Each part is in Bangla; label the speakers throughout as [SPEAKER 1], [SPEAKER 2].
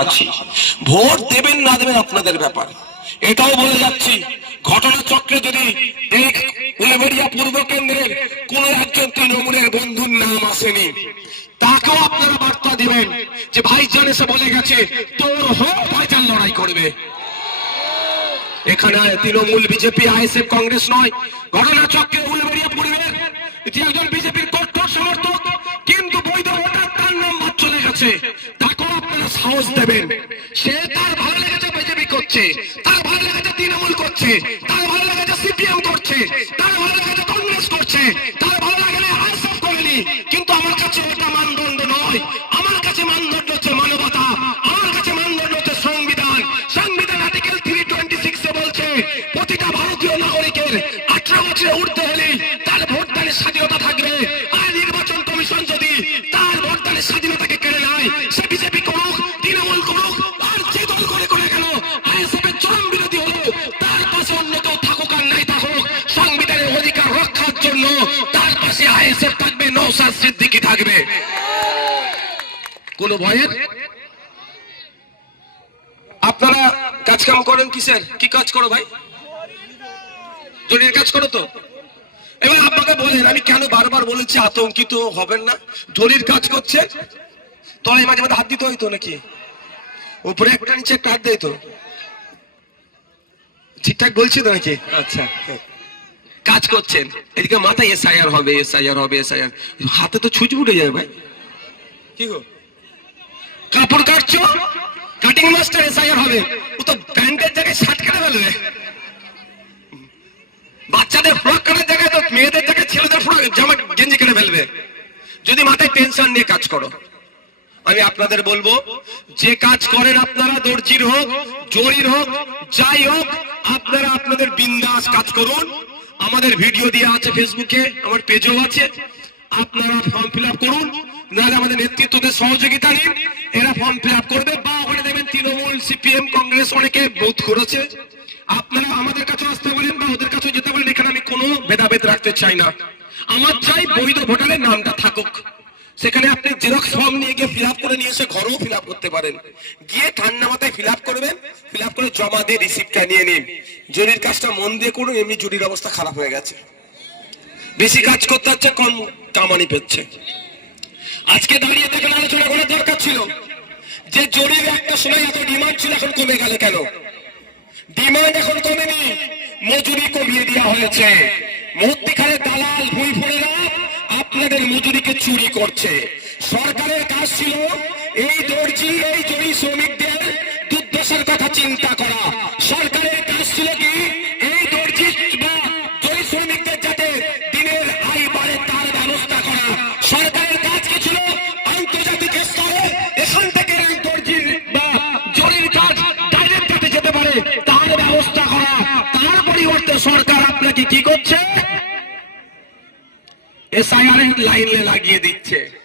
[SPEAKER 1] আছি। ভোট দেবেন না দেবেন আপনাদের ব্যাপার। এটাও বলে যাচ্ছি ঘটনা চক্রে যদি পূর্ব কেন্দ্রের কোন একজন তৃণমূলের বন্ধুর নাম আসেনি, তাকেও আপনারা বার্তা দিবেন যে ভাইজান এসে বলে গেছে, তোর হোক, ভাইজান লড়াই করবে। এখানে তৃণমূল, বিজেপি, আইএসএফ, কংগ্রেস নয়। ঘটনা চক্রে উলবেড়িয়া পরিবের একজন বিজেপির কট্টর সমর্থক, কিন্তু বৈধ ভোটার তার নাম চলে গেছে। দেবেন সে তার ভালো লেগেছে বিজেপি করছে। তার ভালো লেগেছে তৃণমূল করছে। তার ভালো লেগেছে সিপিএম করছে। তার ভালো লেগেছে কংগ্রেস করছে। তার ভালো লাগলে আইএসএফ করেনি। কিন্তু আমার কাছে ওটা মানদণ্ড নয়। আমার কাছে মানদণ্ড হচ্ছে মানবতা। আমার কাছে মানদণ্ড হচ্ছে সংবিধান। সংবিধান আর্টিকেল থ্রি টোয়েন্টি সিক্সে বলছে, প্রতিটা ভারতীয় নাগরিকের আঠারো বছরে উঠতে হলে নৌসাদ সিদ্দিকি থাকবে। কোন ভয়ের? আপনারা কাজ কাম করেন কিসের কি কাজ করো ভাই? জরির কাজ করো তো। এবার আপনাকে বলেন, আমি কেন বারবার বলেছি আতঙ্কিত হবেন না? জরির কাজ করছে। তলায় মাঝে মাঝে হাত দিতে হইতো নাকি? উপরে একটা, নিচে একটা হাত দেয় তো। ঠিকঠাক বলছি তো নাকি? আচ্ছা। কাজ করছেন। এদিকে মাথায় এসআইআর হবে এসআইআর হবে এসআইআর হাতে তো ছুঁচ উঠে যাবে ভাই। কি গো? কাপড় কাটছো? কাটিং মাস্টার এসআইআর হবে। ও তো প্যান্টের জায়গায় শার্ট কেটে ফেলবে। বাচ্চাদের ফ্রক কাটার জায়গায় তো মেয়েদের জায়গায় ছেলেদের ফ্রক জামা গেঞ্জি কেটে ফেলবে। যদি মাথায় টেনশন নিয়ে কাজ করো। আমি আপনাদের বলব যে কাজ করেন আপনারা দর্জির হোক জরির হোক যাই হোক আপনারা আপনাদের বিন্দাস কাজ করুন। আমাদের ভিডিও দেওয়া আছে ফেসবুকে, আমার পেজও আছে। আপনারা ফর্ম ফিল করুন, নাহলে আমাদের নেতৃত্বদের সহযোগিতা নিন। এরা ফর্ম ফিল করবে। বা ওখানে দেখবেন তৃণমূল সিপিএম কংগ্রেস অনেকে বোধ করেছে। আপনারা আমাদের কাছে আসতে পারেন বা ওদের কাছে যেতে পারেন। এখানে আমি কোনো ভেদাভেদ রাখতে চাই না। আমার চাই বৈধ ভোটারের নামটা থাকুক। সেখানে আপনি জেরক্স ফর্ম নিয়ে গিয়ে ফিল করে নিয়ে এসে ঘরেও ফিল করতে পারেন। গিয়ে ঠান্ডা মাথায় ফিল করবেন ফিল করে জমা দিয়ে রিসিপ্টটা নিয়ে নিন। জরির কাজটা মন দিয়ে করুন, এমনি জরির অবস্থা খারাপ হয়ে গেছে। বেশি কাজ করতে হচ্ছে, কম কামানি পেচ্ছে। আজকে দাঁড়িয়ে দেখেন আলোচনা করার দরকার ছিল। যে জরির একটা সময় এত ডিমান্ড ছিল, এখন কমে গেল কেন? ডিমান্ড এখন কমেনি মজুরি কমিয়ে দেওয়া হয়েছে। মধ্যিখানে দালাল ভুল ফুলেরা আপনাদের মজুরিকে চুরি করছে। সরকারের কাজ ছিল এই দর্জি, এই জড়ি শ্রমিকদের দুর্দশার কথা চিন্তা করা। সরকারের কাজ ছিল কি? এই দর্জি বা জড়ি শ্রমিকদের যাতে দিনের আয় বাড়ে তার ব্যবস্থা করা। সরকারের কাজ কি ছিল? আন্তর্জাতিক স্তরে এখান থেকে এই দর্জির বা জরির কাজ ডাইরেক্ট কাটে যেতে পারে, তার ব্যবস্থা করা। তার পরিবর্তে সরকার আপনাকে কি করছে? এসআইআর লাইনে লাগিয়ে দিচ্ছে।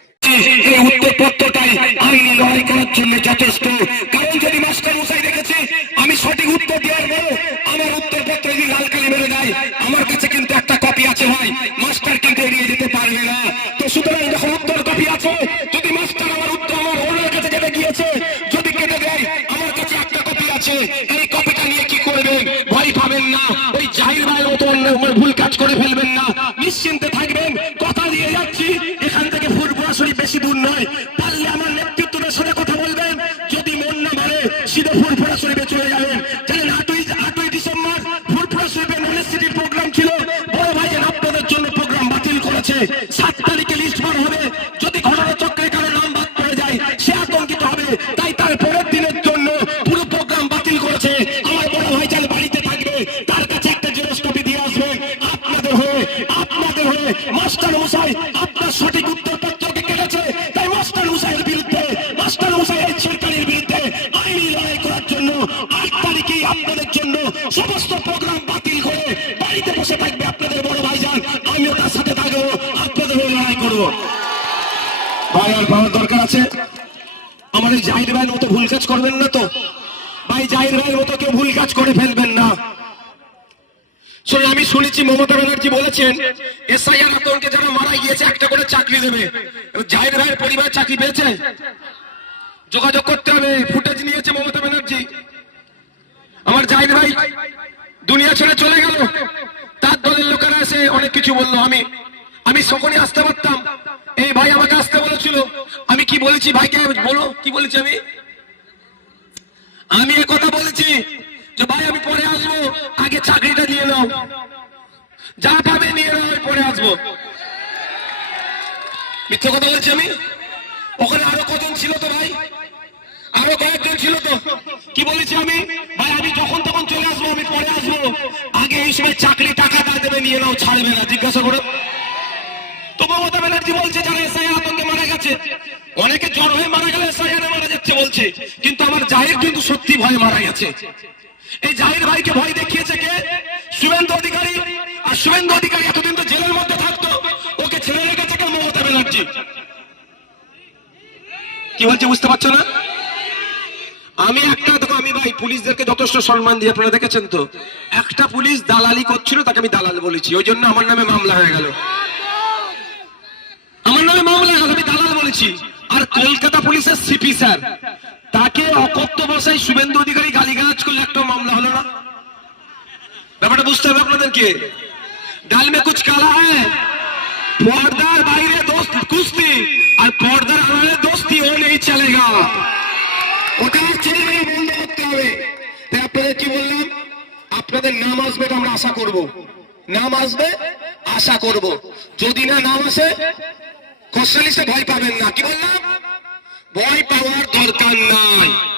[SPEAKER 1] গিয়েছে যদি কেটে দেয়, আমার কাছে একটা কপি আছে। কপিটা নিয়ে কি করবেন? ভয় পাবেন না। ওই জাহির ভাইয়ের মতো অন্য ভুল কাজ করে ফেলবেন না। নিশ্চিন্তে থাকবেন। বেশি দূর নয়, পারলে আমার নেতৃত্বের সঙ্গে কথা বলবেন। যদি মন না মারে, সিধে ফুরফুরা শরীফে চলে যাবেন। জানেন, আটই আটই ডিসেম্বর ফুরফুরা শরীফে নলেজ প্রোগ্রাম ছিল। বড় ভাই আপনাদের জন্য প্রোগ্রাম বাতিল করেছে। সাত তারিখে লিস্ট বার হবে। যদি ঘটনা চক্রে কারও নাম বাদ পড়ে যায়, সে আতঙ্কিত হবে। সমস্ত প্রোগ্রাম বাতিল করে বাড়িতে বসে থাকবে আপনাদের বড় ভাইজান। আমিও তার সাথে থাকব, আপনাদের লড়াই করব। ভাই, আর পাওয়ার দরকার আছে? আমাদের জাহির ভাইয়ের মতো ভুল কাজ করবেন না তো? ভাই জাহির ভাইয়ের মতো কেউ ভুল কাজ করে ফেলবেন না। শোনো আমি শুনেছি মমতা ব্যানার্জি বলেছেন, এসআইআর আতঙ্কে যারা মারা গিয়েছে, একটা করে চাকরি দেবে। জাহির ভাইয়ের পরিবার চাকরি পেয়েছে? যোগাযোগ করতে হবে, ফুটেজ
[SPEAKER 2] ছেড়ে চলে গেল। তার দলের লোকেরা এসে অনেক কিছু বলল। আমি আমি সকলে আসতে পারতাম। এই ভাই আমাকে আসতে বলেছিল। আমি কি বলেছি ভাইকে? বলো, কি বলেছি আমি? আমি এ কথা বলেছি যে, ভাই, আমি পরে আসব। আগে চাকরিটা নিয়ে নাও। যা পাবে নিয়ে নাও পরে আসব। মিথ্যে কথা বলছি আমি? ওখানে আরও কজন ছিল তো ভাই? ছিল তো? কি বলেছি আমি? ভাই, আমি যখন তখন চলে আসব, আমি পরে আসব। আগে এই সময় চাকরি টাকা দা দেবে, নিয়ে নাও, ছাড়বে না, জিজ্ঞাসা করো। তো মমতা ব্যানার্জি বলছে, যারা এসআই আতঙ্কে মারা গেছে, অনেকে জ্বর হয়ে মারা গেলে এসআই মারা যাচ্ছে বলছে, কিন্তু আমার জাহির কিন্তু সত্যি ভয়ে মারা গেছে। এই জাহির ভাইকে ভয় দেখিয়েছে কে? শুভেন্দু অধিকারী। আর শুভেন্দু অধিকারী এতদিন তো জেলের মধ্যে থাকতো, ওকে ছেড়ে রেখেছে কে মমতা ব্যানার্জি? কি বলছে বুঝতে পারছ না? আমি একটা দেখো, আমি ভাই পুলিশদেরকে যথেষ্ট সম্মান দিয়ে আপনারা দেখেছেন তো? একটা পুলিশ দালালি করছিল, তাকে আমি দালাল বলেছি। ওই জন্য আমার নামে মামলা হয়ে গেল। আমার নামে মামলা হয়ে গেল, আমি দালাল বলেছি। আর কলকাতা পুলিশের সিপি স্যার, তাকে অকথ্য বসাই শুভেন্দু অধিকারী গালিগালাজ করলে একটা মামলা হলো না? ব্যাপারটা বুঝতে হবে আপনাদেরকে ডাল মে কুচ কালা হ্যায়? পর্দার বাইরে দোস্ত কুস্তি, আর পর্দার আড়ালে দোস্তি, ও নেই চলেগা।
[SPEAKER 1] ওটা আপনাদের কি বললাম আপনাদের নাম আসবে আমরা আশা করব। নাম আসবে, আশা করব। যদি না নাম আসে, কোশ্চেন ভয় পাবেন না। কি বললাম? ভয় পাওয়ার দরকার নাই।